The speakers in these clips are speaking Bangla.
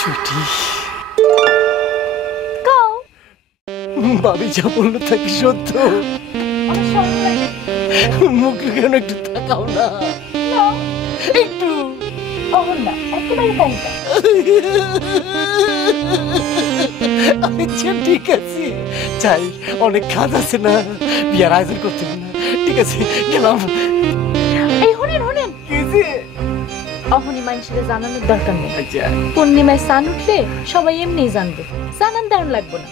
ছুটি ভাবি যা বললো তা কি সত্য? মুখে কেন একটু তাকাও না একটু। আচ্ছা ঠিক আছে চাই, অনেক কাজ আছে না, বিয়ার আয়োজন করতে হবে না। ঠিক আছে গেলাম। অহনি মানুষের জানানোর দরকার নেই। পূর্ণিমায় চান উঠলে সবাই এমনি জানবে, জানান দারুণ লাগবে না।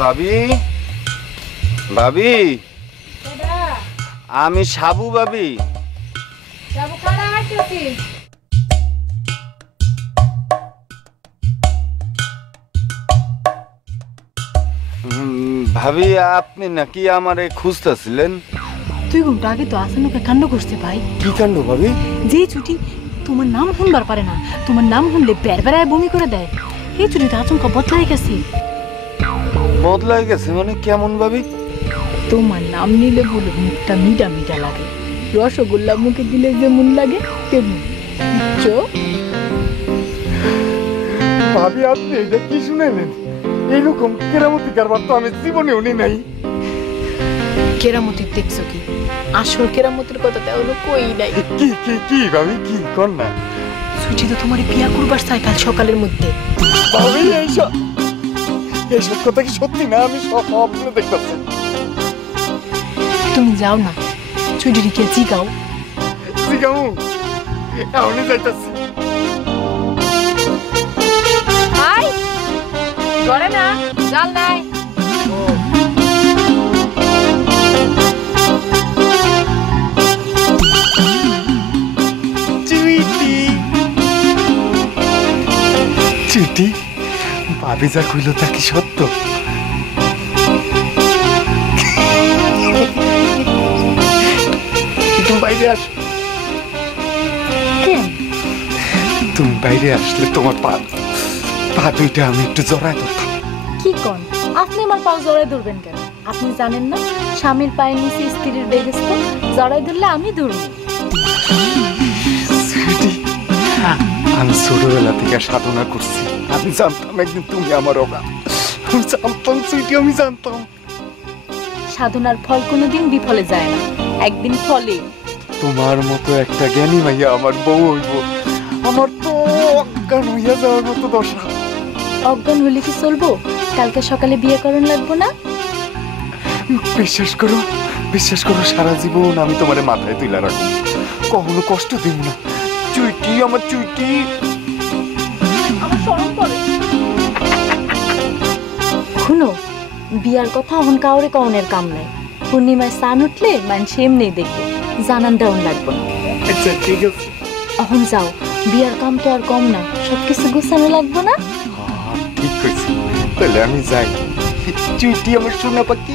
ভাবি ভাবি আমি সাবু ভাবি। ভাবি আপনি নাকি আমারে খুঁজতেছিলেন? 2 ঘন্টা আগে তো আসানুকে কাণ্ড করছে ভাই। কি কাণ্ড ভাবি? যে ছুটি তোমার নাম শুনবার পারে না, তোমার নাম শুনলে বেড়ায় বমি করে দেয়। এই ছুটিতে আচমকা বদলাই গেছে। বদলাই গেছে মানে কেমন ভাবি? তোমার নাম নিলে বলে মুখটা মিঠা মিঠা লাগে, রসগোল্লা মুখে দিলে যেমন লাগে তেমন। ভাবি আপনি এটা কি শুনেলেন? এইরকম কেরামতি কারবার তো আমি জীবনে উনি নাই। কেরামতির দেখছো কি? আসল কেরামতির কথা তো এখনো কই নাই। কি কি কি ভাবি কি কর না? সুচি তো তোমার বিয়া করবার চাই কাল সকালের মধ্যে। ভাবি এইসব কথা কি সত্যি না? আমি সব স্বপ্ন দেখতেছি। তুমি যাও না, ছুটির কে জিগাও। জিগাও এখনই যাইতাছি। হাই ঘরে না জাল নাই। চিঠি ভাবি যা কইল তা কি সত্য? তুমি বাইরে আস। তুমি বাইরে আসলে তোমার পা দুইটা আমি একটু জড়ায় ধরতাম। কি কোন আপনি আমার পাও জড়ায় ধরবেন কেন? আপনি জানেন না স্বামীর পায়ের নিচে স্ত্রীর বেগস্ত, জড়ায় ধরলে আমি ধরব। আমি ছোটবেলা থেকে সাধনা করছি, আমি জানতাম একদিন তুমি আমার অগা। আমি জানতাম সুইটি, আমি জানতাম। সাধনার ফল কোনোদিন বিফলে যায় না, একদিন ফলে। তোমার মতো একটা জ্ঞানী মাইয়া আমার বউ হইব, আমার তো অজ্ঞান হইয়া যাওয়ার মতো দশা। অজ্ঞান হলে কি চলবো? কালকে সকালে বিয়ে করণ লাগবো না? বিশ্বাস করো সারা জীবন আমি তোমার মাথায় তুলে রাখবো, কখনো কষ্ট দিব না। চুইটি আমার চুইটি। আমার শরম করে। শুনো, বিয়ার কথা এখন কাউরে কওনের কাম নাই। পূর্ণিমায় চান উঠলে মানুষ এমনি দেখবে, জানান দেওয়ান লাগবে না। আচ্ছা ঠিক আছে, এখন যাও, বিয়ার কাম তো আর কম না, সবকিছু গুছানো লাগবে না? ঠিক কইছি, তাহলে আমি যাই। চুইটি আমার সোনা পাখি।